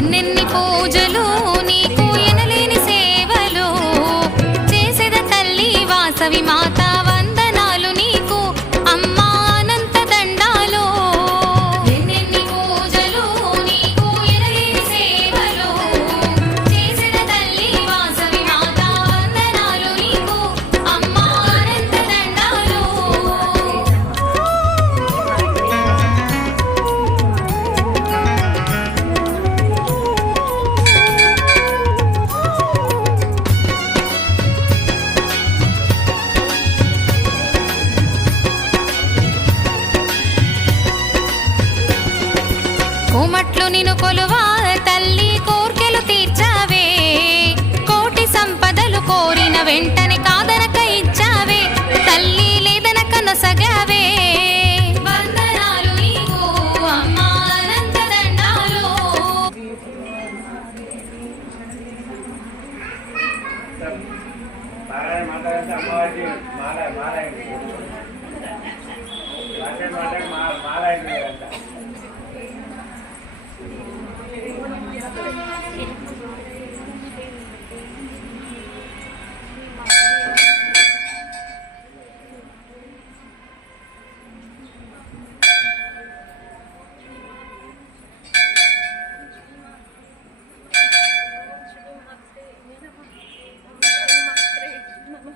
ఎన్నెన్ని పూజలు నీకు ఎనలేని సేవలు చేసేద తల్లి వాసవి మాత వందనాలు నీకు అమ్మా అనంత దండాలు ఎన్నెన్ని పూజలు నీకు ఎనలేని సేవలు చేసేద తల్లి వాసవి మాత వందనాలు నీకు అమ్మా అనంత దండాలు కోమట్లు నిన్ను కొలువా తల్లి కోర్కెలు తీర్చావే కోటి సంపదలు కోరిన వెంటనే కాదనక ఇచ్చావే తల్లి లేదనక నొసగావే వందనాలు నీకు అమ్మా అనంత దండాలు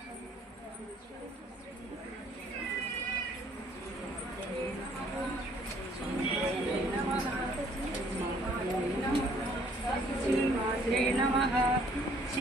Thank you.